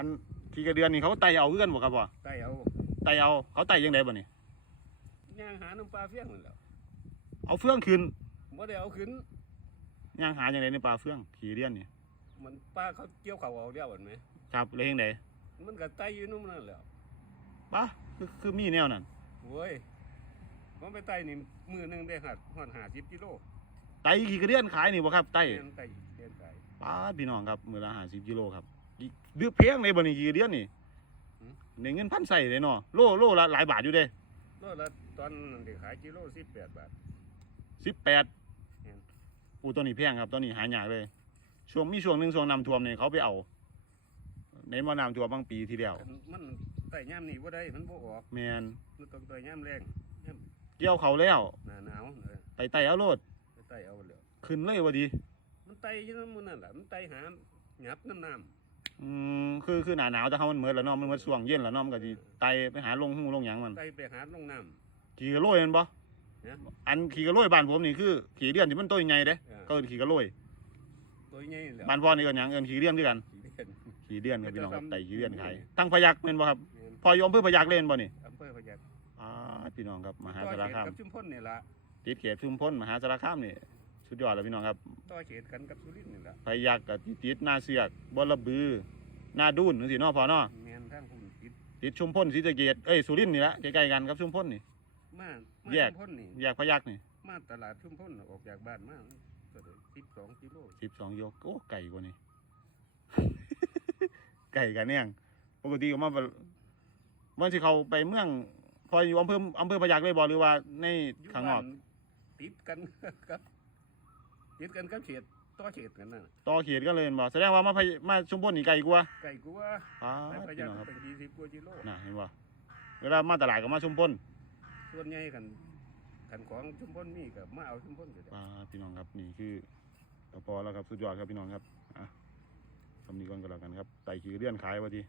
อันขี่กระเดือนนี่เขาไต่เอาคือกันบ่ครับบ่ไต่เอาไต่เอาเขาไต่ยังไงบ่นี่ย่างหาน้ำปลาเฟี้ยงนั่นแหละเอาเฟืองขึ้นบ่ได้เอาขึ้น ย่างหาจังไดในปลาเฟืองขี่เดือนนี่มันปลาเขาเกี่ยวเขาเอาเดียวเห็นไหมครับเลยยังไงมันก็ไต่อยู่นู่นนั่นแหละปะคือคือมีแนวนั้นโว้ยมันไปไต่นี่มือหนึงได้หัดหอดหาสิบกิโลไต่ขี่กระเดือนขายนี่บ่ครับไต่เดินไต่เดินไต่ปาดพี่น้องครับมือละ50กิโลครับอี ดื้อเพียงเลยบ่นี่ขี่กระเดือนนี่ในเงินพันใส่เลยเนาะโลโลละหลายบาทอยู่เด้โลละตอนนั้นได้ขายกิโลสิบแปดบาท18แม่นอู้ตัวนี้แพงครับตัวนี้หายากเลย ช่วงมีช่วงหนึงช่วงน้ำท่วมเนี่ยเขาไปเอา ในบ่น้ำท่วมบางปีที่แล้วมันไต่ย่ามนี่บ่ได้มันบ่ออกแมนมันต้องไต่ย่ามแรงย่ามเกี่ยวเขาแล้ว หน้าหนาวเออไปไต่เอาโลดไปไต่เอาแล้วขึ้นเลยว่าดี มันไต่อยี่นั่นมันนั่นแหละมันไต่หาหยับน้ำน้ อืมคือคือหนาหนาวแต่เขามันเหมือนแล้วเนาะมันเหมือนช่วงเย็นแล้วเนาะมันก็สิไต่ไปหาลงหูลงหยังมันำไต่ไปหาลงน้ขี่กระโลยแมันบ่เนี่ย อันขี่กระโลยบ้านผมนี่คือขี่เดือนที่มันตัวใหญ่เด้ำเออก็เอิ้นขี่กระโลยตัวใหญ่แหล้วบ้านพ่อนี่เอิ้นหยังเอิ้นขี่เดือนคือกัน ขี่เดือนขี่เดือนครับพี่น้องครับไม่ไต่ต้องทำขี่เดือนขายทั้งพยักแม่นบ่ครับ แม่น พอยอมเพื่อพยักเล่นบ่นี่อำเภอพะยัคฆ์อ่าพี่น้องครับมหาต่อสารเขตคามกับชุมพลนี่ละติดเขตชุมพลมหาสารคามนี่สุดยอดแล้วพี่น้องครับ ต่อเขตกันกับสุรินทร์นี่ละพยักกับติดหน้าเสือกบอระบือ หน้าดุนจังซี่เนาะพอเนาะแมนทางคุณติดติดชุมพลศรีสะเกษเอ้ยสุรินทร์นี่ละใกล้ๆกันกับชุมพลนี่ มามาแยก ชุมพลนี่แยกพยักนี่มาตลาดชุมพลออกจากบ้านมาก็เลยสิบสองกิโล12โยกโอ้ไก่กว่านี่ ไก่กันเนี่ยงปกติก็มาบ่มันสิเขาไปเมือง พออยู่อำเภออำเภอพยักเลยบ่หรือว่าในอยู่ข้างนบ้าอกนติดกันกับ ติดกันกับเขต ต่อเขตกันน่ะต่อเขตก็เลยบ่แสดงว่ามาพยมาชุมพลนี่ไกลกว่าไก่กูว่าอ่าไปพะพี่ยัคน้องฆ์ครับเป็นยี่สิบกว่ากิโลน่ะเห็นบ่เวลามาตลาดก็มาชุมพลส่วนใหญ่กันกันของชุมพลนี่ก็มาเอาชุมพลก็ได้อ่าพี่น้องครับนี่คือตพอแล้วครับสุดยอดครับพี่น้องครับอะทำนี้ก่อนก็แล้วกันครับไต่ขี่เลื่อนขายว่าที